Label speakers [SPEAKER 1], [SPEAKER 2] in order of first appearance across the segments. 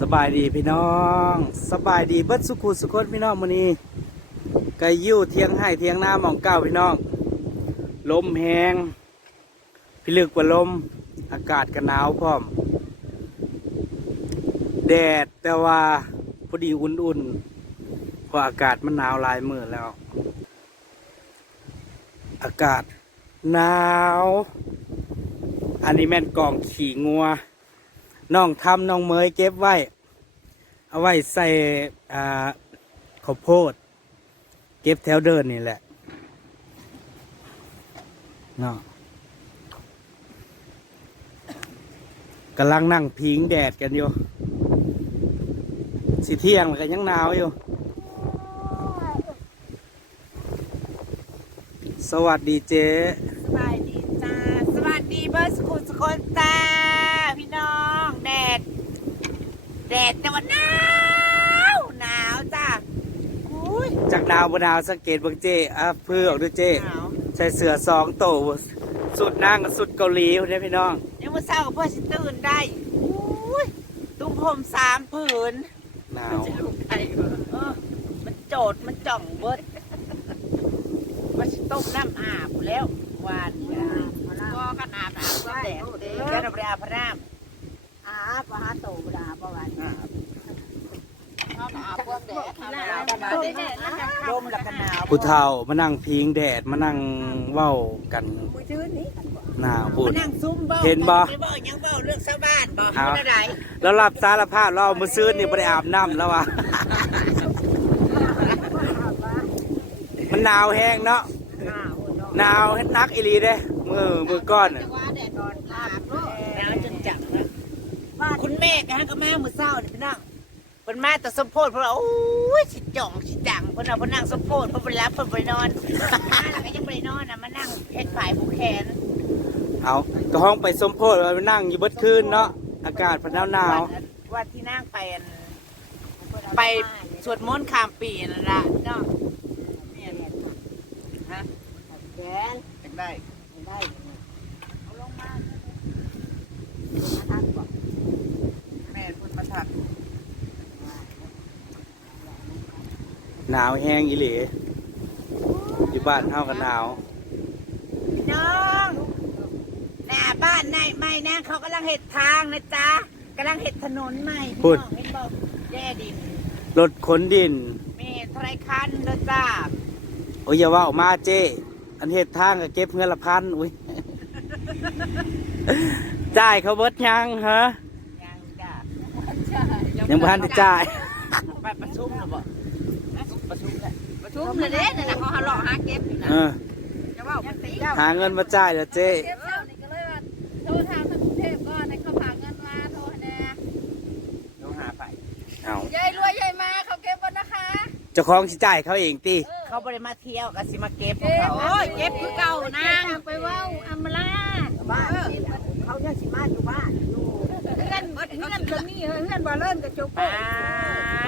[SPEAKER 1] สบายดีพี่น้องสบายดีเบิดสุขุสุคนพี่น้องมื้อนี้ไก็อยู่เทียงให้เทียงหน้าหมองเก้าพี่น้อง ลมแหงพิลึกกว่าลม อากาศก็หนาวพร้อม แดดแต่ว่าพอดีอุ่นๆเพราะอากาศมันหนาวลายมือแล้ว อากาศหนาว อันนี้แม่นกองขี่งัว น้องทำน้องเมยเก็บไว้ เอาไว้ใส่ข้าวโพด เก็บแถวเดินนี่แหละเนาะกำลังนั่งพิงแดดกันอยู่ สิเที่ยงแล้วก็ยังหนาวอยู่ สวัสดีเจ๊
[SPEAKER 2] สบายดีจ้า สวัสดีเบิร์สกุลสกุลจ้า พี่น้อง แดด แดดแต่ว่าหนาวหนาวจ้าอุ้ย
[SPEAKER 1] จากหนาวบหนาวสังเกตเบางเจ๊อะเพื่อออกด้วยเจ๊
[SPEAKER 2] หนาว
[SPEAKER 1] ใส่เสื้อสองโตวสุดนั่งกับสุดเกาหลีคนนี้พี่น้อง
[SPEAKER 2] ยังมาเศร้ากับเพื่อนสิตื่นได้อุ้ยตุ้มผมสามผืน
[SPEAKER 1] หนาว
[SPEAKER 2] จะลุกได้เหรอเออมันโจดมันจ่องเบิดว่าสิต้มน้ำอาบแล้ววานเนี่ยก็กันอาบอาบก็แดดเด้อกันอาบอาบพระราม
[SPEAKER 3] อาปะหาโตบดาประวัน
[SPEAKER 2] อาบพวกแดดทำอะไรกันมาลมและกันหนาว
[SPEAKER 1] ผู้เฒ่ามานั่งพิงแดดมานั่งเว้ากัน
[SPEAKER 3] มือชื่นนี้กันบ่
[SPEAKER 1] หนาวพูด
[SPEAKER 2] มานั่งซุ่มเบ้า
[SPEAKER 1] เห็นบ่
[SPEAKER 2] ไม่บ่ยังเบ้าเรื่องชาวบ้านบ่
[SPEAKER 1] เอา
[SPEAKER 2] เป็นอะไร
[SPEAKER 1] แล้วรับสารภาพเรามาซื้อนี่ไม่ได้อาบน้ำแล้ววะมันหนาวแห้งเนาะ
[SPEAKER 3] หน้าโอ้เนาะ
[SPEAKER 1] หนาวนักอีหลีเด้มือมือก้อนน่ะ
[SPEAKER 3] ว่าแดดนอนอาบเนาะ
[SPEAKER 2] หนาวจนจับนะคุณแม่กันก็แม่มือเศร้านี่พี่น้องเพิ่นมาแต่สมโพธิเพิ่นว่าโอ้ยสิจ่องสิจังเพิ่นเอาเพิ่นนั่งสมโพธิเพิ่นไปรับเพิ่นไปนอนมาแล้วก็ยังบ่ไปนอนน่ะมานั่งเฮ็ดฝ่ายผู้แขน
[SPEAKER 1] เอาก็ห้องไปสมโพธิไปนั่งอยู่เบิดคืนเนาะอากาศพันหนาวหนาว
[SPEAKER 2] วันวันที่นั่งไปอันไปสวดมนต์ข้ามปีนั่นล่ะเนาะเนี่ยฮะ
[SPEAKER 3] แขน
[SPEAKER 2] เป็นได้
[SPEAKER 3] ได้เอาลงมามาทักบ่
[SPEAKER 2] แม่เพิ่นมาทัก
[SPEAKER 1] ห นาวแห้งอีหลีอยู่บ้านเฮากันหนาว
[SPEAKER 2] พี่น้องหน้าบ้านนายไม่นะเขากำลังเห็ดทางนะจ๊ะกำลังเห็ดถนนใหม่พี่
[SPEAKER 1] พูด
[SPEAKER 2] น้องเห็นบอกแย่ดิน
[SPEAKER 1] รถขนดิน
[SPEAKER 2] เมทไรคันเด้อจ้า
[SPEAKER 1] โอ้ยอย่าว่าออกมาเจ้อันเหตุทางก็เก็บเงินละพันอุ้ย จ่ายเขาเบิดยังฮะ
[SPEAKER 2] ยังจ้า
[SPEAKER 1] ยังพันได้จ่าย
[SPEAKER 2] ไปประชุมหรือบ่ ประชุมแล้ว
[SPEAKER 3] ชุ่มเลยเด้นั่นน่ะเขาหาหลอกหาเก็บอยู่นะ
[SPEAKER 1] เออ
[SPEAKER 3] จะว่ามันตี
[SPEAKER 1] หาเงินมาจ่ายแล้วเจ้
[SPEAKER 4] เทพเจ้านี่ก็เลยว่าโทรทางทางกรุงเทพก่อนให้เขาพาเงินมาโทรให้แน่
[SPEAKER 2] ต้องหาไป
[SPEAKER 1] เอา
[SPEAKER 4] ยายรวยยายมาเขาเก็บก่อนนะคะ
[SPEAKER 1] เจ้าของสิจ่ายเขาเองตี
[SPEAKER 2] เขาบริมาเที่ยวก็สิมาเก็บขอ
[SPEAKER 4] เก็
[SPEAKER 2] ง
[SPEAKER 4] บ
[SPEAKER 2] เขา
[SPEAKER 4] โอ้ยเก็บคือเก่านางไปเว้าอัมลา
[SPEAKER 3] บ้านเขาจะสิมาอยู่บ้านอยู่
[SPEAKER 4] เพื่อนเพื่อนก็มีเพื่อนบ่เลิ่นก็จบ
[SPEAKER 2] ปา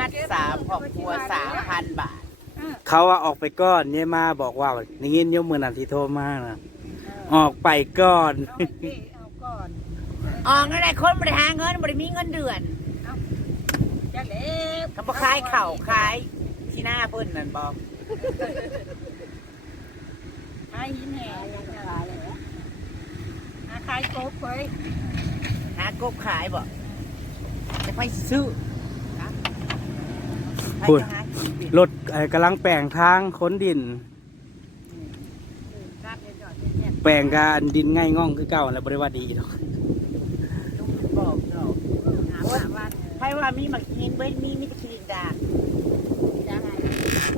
[SPEAKER 2] ดสามครอบครัวสามพันบาท
[SPEAKER 1] เขาว่าออกไปก่อนเนี่ยมาบอกว่าอย่างงี้ยกมือนันที่โทรมานะออกไปก่อน
[SPEAKER 4] เอาก่อน
[SPEAKER 2] ออกนั่นแหละคนบริหารเงินบริมีเงินเดือน
[SPEAKER 4] จะเล็บ
[SPEAKER 2] เขาบอกขายเข่าวขายที่หน้าเพิ่นนั่นบอก
[SPEAKER 4] ขายหินแห่ยังจะขายเลยหาขายโกบไป
[SPEAKER 2] หากบขายบอกจะไปซื้อฮะไป
[SPEAKER 1] พูด
[SPEAKER 2] จะหากินดิ
[SPEAKER 1] รถเอ่อกำลังแปลงทางขนดิน
[SPEAKER 4] การเดินจอดเนี่ย
[SPEAKER 1] แปลงการดินง่ายง่องคือเก่าแล้วบริวาดีดอก
[SPEAKER 2] ลุงบอกเรา
[SPEAKER 4] หาว่าว่า
[SPEAKER 2] ใครว่ามีหมักยินเว้นมีมิตรคิรินดา
[SPEAKER 4] จะให้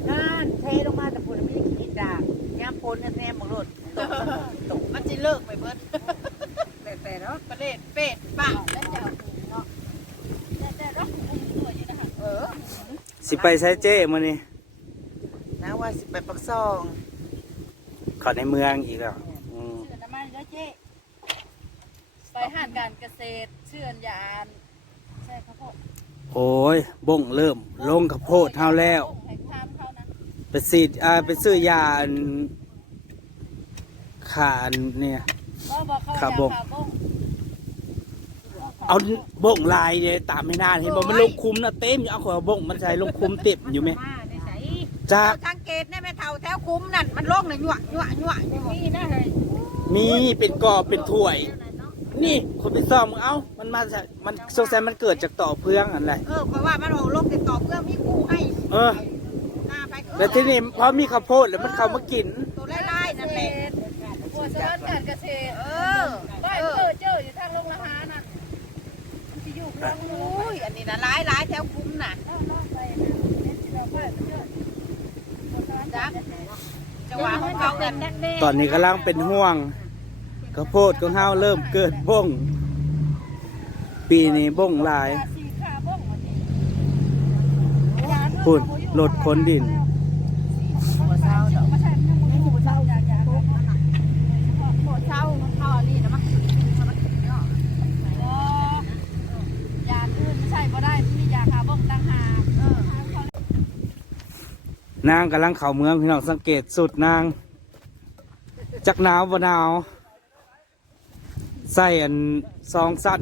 [SPEAKER 2] นั่นเทลงมาแต่พูดไม่ได้คิรินดาย่ามพ้นกันแน่มองรถตกตก
[SPEAKER 4] มันจะเลิกไปเบิดแต่แต่เนาะประเด็เป็ดป่าแล้วจะเนาะแต่แต่รถอุ้มตัวอยู่นะคะเออ
[SPEAKER 1] สิไปใช้เจ้มานี่
[SPEAKER 2] นะว่าสิไปปักซอง
[SPEAKER 1] เขอในเมืองอีกแล้วอืม
[SPEAKER 4] เชื่อน้ำมันก็เจ๊ไปห้างการเกษตรเชื่อนยานใช่ครับพ่อ
[SPEAKER 1] โอ้ยบ่งเริ่มลงข้าวโพดเท่าแล้ว
[SPEAKER 4] ให้ความเขานะ
[SPEAKER 1] ไปสีดอ่าไปซื้อยาอันขาอันเนี่ย
[SPEAKER 4] ก็บอกเขา
[SPEAKER 1] ครับ
[SPEAKER 4] อยาก
[SPEAKER 1] ผม
[SPEAKER 4] ขาบ้ง
[SPEAKER 1] เอาบ่งลายเนี่ยตามไม่นานเห็นบอกมันลงคุมนะเต็มอยู่เอาขอบ่งมันใส่ลงคุมเต็มอยู่ไหม
[SPEAKER 4] มาในใส
[SPEAKER 1] จ้า
[SPEAKER 2] เอาทางเกตเนี่ยแม่เท่าแถวคุ้มนั่นมันโล่งเลยยั่วยั่วยั่วยั่ว
[SPEAKER 4] นี่นะเฮ้ย
[SPEAKER 1] มีเป็นกอบเป็นถ้วย นี่คนไปซ่อมมึงเอ้ามันมาจากมันสงสัยมันเกิดจากต่อเพื่องอะไร
[SPEAKER 2] เออเพราะว่ามันโอ้โลกติดต่อเพื่อมีกู้ให้
[SPEAKER 1] เออ
[SPEAKER 2] หน้าไป
[SPEAKER 1] แล้วที่นี่พอมีข้าวโพดแล้วมันเข้ามากิน
[SPEAKER 2] ตัวไล่ๆนั่นแหละ
[SPEAKER 4] บัวเสริญการเกษตร
[SPEAKER 2] เออ
[SPEAKER 4] ได้
[SPEAKER 2] เอ
[SPEAKER 4] เจ
[SPEAKER 2] อ
[SPEAKER 4] อเจออยู่ทางโรงอาหารน่ะมันสิ อยู่ครั้งนู้
[SPEAKER 2] อุ้ยอันนี้นะร้ายร้ายแถวคุ้มน่ะ
[SPEAKER 4] จัก
[SPEAKER 2] จะว่าของเขากัน
[SPEAKER 1] ตอนนี้กำลังเป็นห่วงข้าวโพดของเฮาเริ่มเกิดบ้งปีนี้บ้งหลาย
[SPEAKER 4] สีขาบ้องวันนี้
[SPEAKER 1] พุ่นรถขนดิน
[SPEAKER 2] หัวเศร้าดอก
[SPEAKER 4] มาใช่ไม่หัวเศร้ายายา
[SPEAKER 2] หัวเศร้าท่อนี่นะมันมันเนาะ
[SPEAKER 4] ยาอื่นไม่ใช่บ่ได้มียาขาบ้องต่างหาก
[SPEAKER 2] เออนา
[SPEAKER 1] งกำลังเข้าเมืองพี่น้องสังเกตสุดนางจักหนาวบ่หนาวใส่อันซองสั้น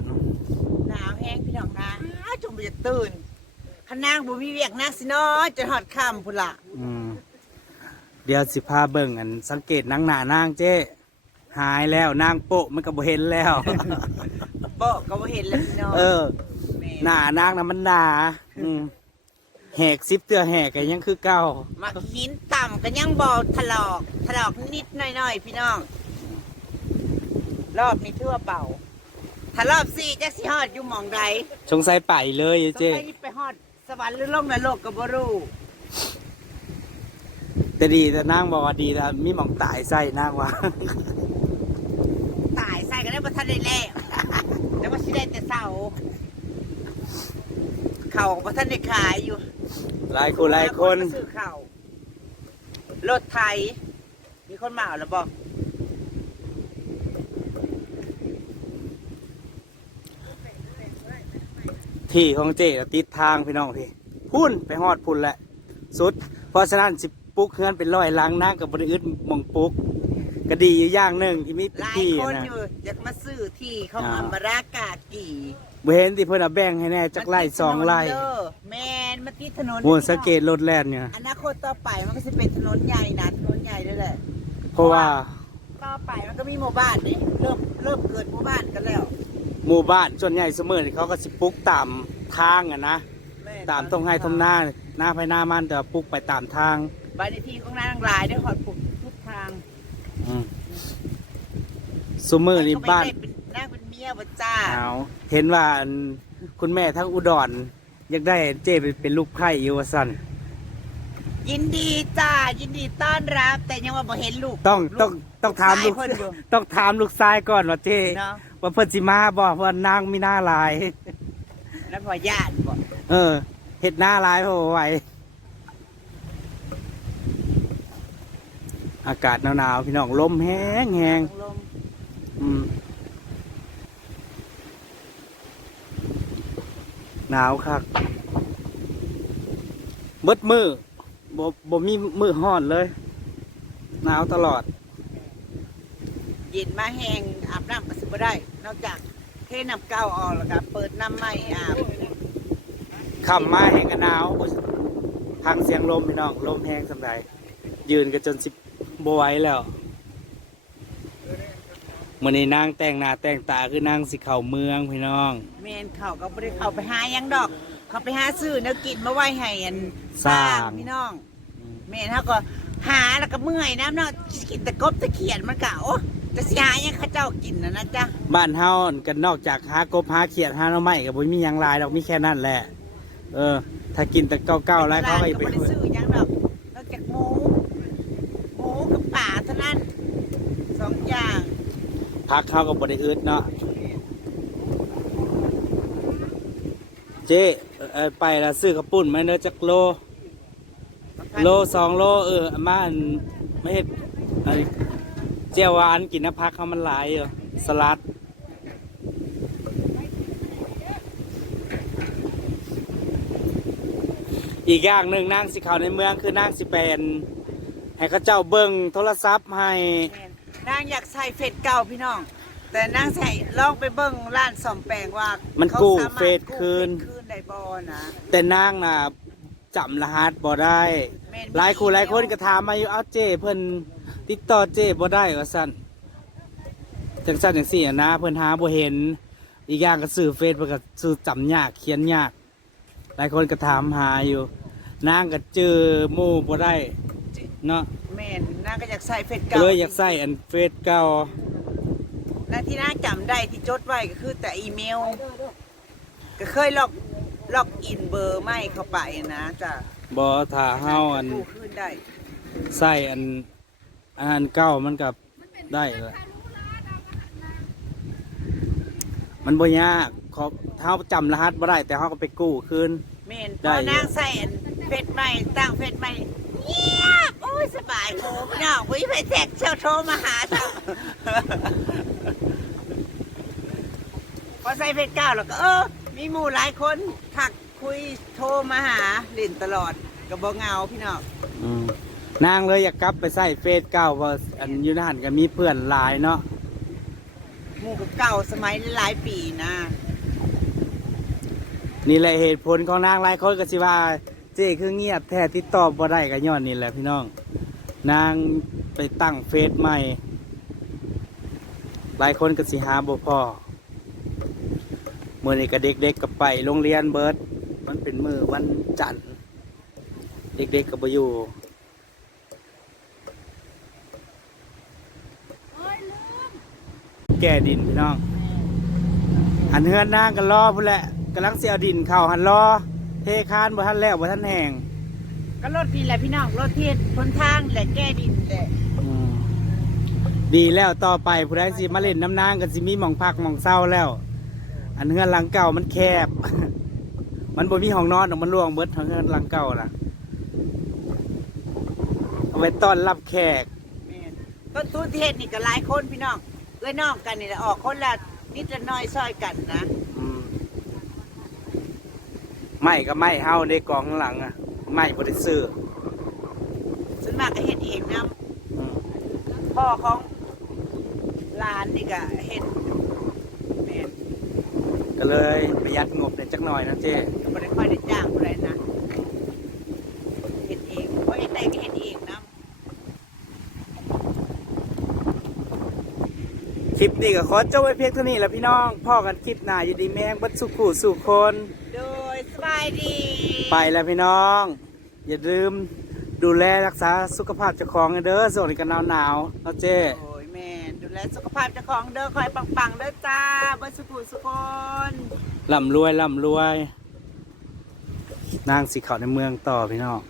[SPEAKER 2] หนาวแห้งพี่น้องนะอ้าวจงไปจะตื่นขนางบ่มีเวียกนักสิเนาะจะหอดค่ำพุ่นล่ะ
[SPEAKER 1] อืมเดี๋ยวสิพาเบิ่งอันสังเกตนางหนานางเจ้หายแล้วนางโปะมันก็บ่เห็นแล้ว
[SPEAKER 2] โบก็บ่เห็นแล้วพี่น้อง
[SPEAKER 1] เออ
[SPEAKER 2] แม่
[SPEAKER 1] หน้านางน่ะมันหนาอืม แหกซิปเตือแหกก็ยังคือเก่า
[SPEAKER 2] มักหินต่ำก็ยังบ่ถลอกถลอกนิดหน่อยๆพี่น้อง รอบนี้ทั่วเป่าถ้ารอบสี่จักสิฮอดอยู่หมองใด
[SPEAKER 1] สงสัยไปเลย
[SPEAKER 2] ต้อง
[SPEAKER 1] เจ้
[SPEAKER 2] ไปไปฮอดสวรรค์หรือลงนรกก็บ่รู้
[SPEAKER 1] แต่ดีแต่นางบอกว่าดีแต่มีหมองตายใส่นางว่า
[SPEAKER 2] ตายใส่ก็ได้บ่ทันได้แล้วแต่ว่าสิได้แต่เสาเขาวบ่ทันได้ขายอยู่
[SPEAKER 1] หลายคนหลายคน
[SPEAKER 2] มาซื้อข้าวรถไทย มีคนมาเอาแล้วบอก
[SPEAKER 1] ที่ของเจ้น่ะติดทางพี่น้องพี่พุ่นไปฮอดพุ่นแหละ สุด เพราะฉะนั้นสิปลุกเฮือนเป็นร้อยหลังนางกับบริอึดหมองปลุกก็ดีอยู่อย่างหนึ่งที่มี
[SPEAKER 2] หลาย
[SPEAKER 1] ที่
[SPEAKER 2] คน
[SPEAKER 1] นะ
[SPEAKER 2] อยู่อยากมาซื้อที่เขา
[SPEAKER 1] อ่า
[SPEAKER 2] อัมบรากากี
[SPEAKER 1] บ่เห็นที่เพิ่นเอาแบ่งให้แน่จักไร่สองไร่
[SPEAKER 2] มันติดถนนเด้อแมนมาที่ถนน
[SPEAKER 1] มูลสังเกตรถแล่นเนี่ย
[SPEAKER 2] อนาคตต่อไปมันก็จะเป็นถนนใหญ่นะถนนใหญ่ด้วยแหละ
[SPEAKER 1] เพราะว่า
[SPEAKER 2] ต่อไปมันก็มีหมู่บ้านนี่เริ่มเริ่มเกิดหมู่บ้านกันแล้ว
[SPEAKER 1] หมู่บ้านส่วนใหญ่เสมอนี่เขาก็สิปลุกตามทางอะนะ
[SPEAKER 2] แม่
[SPEAKER 1] ตามตรงให้ทงหน้าหน้าภายหน้ามันแต่ว่าปลุกไปตามทาง
[SPEAKER 2] บ้านในที่ของนางรายได้หอดผุกทุกทาง
[SPEAKER 1] อืมซุมือนี่บ้าน
[SPEAKER 2] เขไม่ได้เป็นนางเป็นเมียบ่จ้า
[SPEAKER 1] เอาเห็นว่าอันคุณแม่ทั้งอุดรอยากได้เจ้เป็นเป็นลูกไผ่อยู่ว่าสั่น
[SPEAKER 2] ยินดีจ้ายินดีต้อนรับ แต่ยังว่าบ่เห็นลูก
[SPEAKER 1] ต้องต้องต้องถามลูก
[SPEAKER 2] ชายเพิ่นอยู่
[SPEAKER 1] ต้องถามลูกชายก่อนว่าเจ้
[SPEAKER 2] เนาะ
[SPEAKER 1] ว่าเพิ่นสิมาบ่ว่านางมีหน้าลาย
[SPEAKER 2] แล้วพอญาติบ่
[SPEAKER 1] เออเห็ดหน้าลายพอไหวอากาศหนาวๆพี่น้องลมแห้งแห้ง
[SPEAKER 2] ลม
[SPEAKER 1] อืม หนาวคักเบิดมือบ่บ่มีมือห้อนเลย หนาวตลอด
[SPEAKER 2] เย็นมาแห้งอาบน้ำก็สิบ่ได้ นอกจากเทน้ำเก่าออกแล้วก็เปิดน้ำใหม่อาบ
[SPEAKER 1] ขำมาแห้งกันหนาวบ่พังเสียงลมพี่น้องลมแห้งสำใดยืนกันจนสิบไหวแล้ว มื่อนี้นางแต่งหน้าแต่งตาคือนางสิเข่าเมืองพี่น้อง
[SPEAKER 2] แม่นเขาก็บ่ได้เข้าไปหาหยังดอก เขาไปหาซื้อแนวกินมาไว้ให้อัน
[SPEAKER 1] สร้าง
[SPEAKER 2] พี่น้องแม่นเขาก็หาแล้วก็เมื่อยน้ำเนาะกินแต่กบแต่เขียนมันก็โอ้จะสิหาหยังเขาเจ้ากินนะนะจ๊ะ
[SPEAKER 1] บ้านเฮากันนอกจากหากบหาเขียดหาหน่อไม้ก็บ่มีหยังหลายดอกมีแค่นั้นแหละ เออ ถ้ากินแต่เก่าๆแล้วเขาก็
[SPEAKER 2] ร้น
[SPEAKER 1] ไป
[SPEAKER 2] บ่ได้ซื้อหยังดอกนอกจากหมูหมูกับป่าเท่านั้นสองอย่าง
[SPEAKER 1] พักเขาก็บ่ได้อึดเนาะเจ๊เออไปแล้วซื้อกระปุ่นมาเนื้อจักโล โลสองโลเอออามาอันไม่เห็ดอันนี้เจียวหวานกินน้ำพักเขามันหลายอยู่สลัดอีกอย่างหนึ่งนางสิเขาในเมืองคือนางสิเป็นให้เขาเจ้าเบิ่งโทรศัพท์ให้
[SPEAKER 2] แม่ นนางอยากใส่เฟซเก่าพี่น้อง แต่นางใส่ลองไปเบิ่งร้านซ่อมแปลงว่า
[SPEAKER 1] มัน
[SPEAKER 2] ขา
[SPEAKER 1] กู้
[SPEAKER 2] สามารถ
[SPEAKER 1] เฟซคืน
[SPEAKER 2] กู้เฟซคืนได้บ่นะ
[SPEAKER 1] แต่นางน่ะจำรหัสบ่ได้
[SPEAKER 2] แม่น
[SPEAKER 1] หลายคู่หลายคนก็ถามมาอยู่เอาเจ้เพิ่นติดต่อเจ้บ่ได้ว่าซั่นจังซั่นจังซี่อะนะเพิ่นหาบ่เห็น อีกอย่างก็ซื้อเฟซเพิ่นก็ซื้อจำยากเขียนยาก หลายคนก็ถามหาอยู่ นางก็เจอหมู่บ่ได้เนาะ
[SPEAKER 2] แม่นนาง ก็อยากใส่เฟซ
[SPEAKER 1] ก็
[SPEAKER 2] เก่า
[SPEAKER 1] เลยอยากใส่อันเฟซเก่า
[SPEAKER 2] และที่นางจำได้ที่จดไว้ก็คือแต่อีเมล ก็เคยล็อกล็อกอินเบอร์ไม่เข้าไปนะจ้ะ
[SPEAKER 1] บ่ถ้าเฮาอัน
[SPEAKER 2] กู้คืนได้
[SPEAKER 1] ใส่อันอันอันเก่ามันก็ได้ละมันบ่ยากขอเฮาจำรหัสบ่ได้ แต่เฮาก็ไปกู้คืน
[SPEAKER 2] เมนพ
[SPEAKER 1] ได้
[SPEAKER 2] อ
[SPEAKER 1] อยู่
[SPEAKER 2] นางใส่อันเฟซใหม่ตั้งเฟซใหม่ เงียบโอ้ยสบายโหพี่น้องวิไปแท็กเช่าโทรมาหาเจ้าพอใส่เฟซเก้าแล้วก็เออ มีหมู่หลายคนทักคุยโทรมาหาเล่นตลอดกับ่เหงาพี่น้อง
[SPEAKER 1] อืมนางเลยอยากกลับไปใส่เฟซเก่าเพราะอันอยู่ในหันก็มีเพื่อนหลายเนาะ
[SPEAKER 2] หมู่เก่าสมัยหลายปีนะ
[SPEAKER 1] นี่แหละเหตุผลของนางหลายคนก็สิว่า เจ้คือเงียบแท้ติดต่อบ่ได้ก็ย้อนนี่แหละพี่น้อง นางไปตั้งเฟซใหม่ หลายคนก็สิหาบ่พอเมื้อนี้ก็เด็กๆก็ไปโรงเรียนเบิร์ดมันเป็นมือวันจันทร์ เด็กๆก็บ่อยู่แก่ดินพี่น้อง อันเฮือนนางก็รอพุ่นแหละกำลังเสียดินเข้าหันรอ เทคานบ่ทันแล้วบ่ทันแห้ง
[SPEAKER 2] ก็รถนี่แหละพี่น้องรถเทียนทนทางแหละแก้ดินแหละ
[SPEAKER 1] อืมดีแล้วต่อไปผู้ใดสิมาเล่นน้ำนางก็สิมีหม่องพักหม่องเศร้าแล้ว อันเฮือนหลังเก่ามันแคบ มันบ่มีห้องนอนดอกมันล่วงเบิดทางเฮือนหลังเก่าน่ะเอาไว้ต้อนรับแขก
[SPEAKER 2] แม่นต้นทุนเทศนี่ก็หลายคนพี่น้องเอ้ยน้องกันนี่แหละออกคนละนิดละน้อยซอยกันนะ
[SPEAKER 1] อืม ไม่ก็ไม่เฮาในกองข้างหลังอะไม่บ่ได้ซื้อ
[SPEAKER 2] ส่วนมากก็เฮ็ดเองนะ
[SPEAKER 1] อืม
[SPEAKER 2] พ่อของหลานนี่ก็เฮ็ดแม่น
[SPEAKER 1] ก็เลยประหยัดงบได้จักหน่อยนะเจ้
[SPEAKER 2] ก็บ่ได้ค่อยได้จ้างผู้ใดนะเฮ็ดเองเพราะเฮ็ดได้ก็เฮ็ดเองนะ
[SPEAKER 1] คลิปนี้ก็ขอจบไว้เพียงเท่านี้แหล้วพี่น้องพ่อกันคลิปหน้าอยู่ดีแมงบัดสุขูสู่คน
[SPEAKER 2] โดย สบายดี
[SPEAKER 1] ไปแล้วพี่น้อง อย่าลืมดูแลรักษาสุขภาพเจ้าของเด้อส่วนนี้กันหนาวหนาวๆเนาะเจ้
[SPEAKER 2] โอ้ยแม่นดูแลสุขภาพเจ้าของเด้อคอยปังๆเด้อจ้าเบ่สุขุสุคน
[SPEAKER 1] ร่ำรวยร่ำรวย นางสีขาวในเมืองต่อพี่น้อง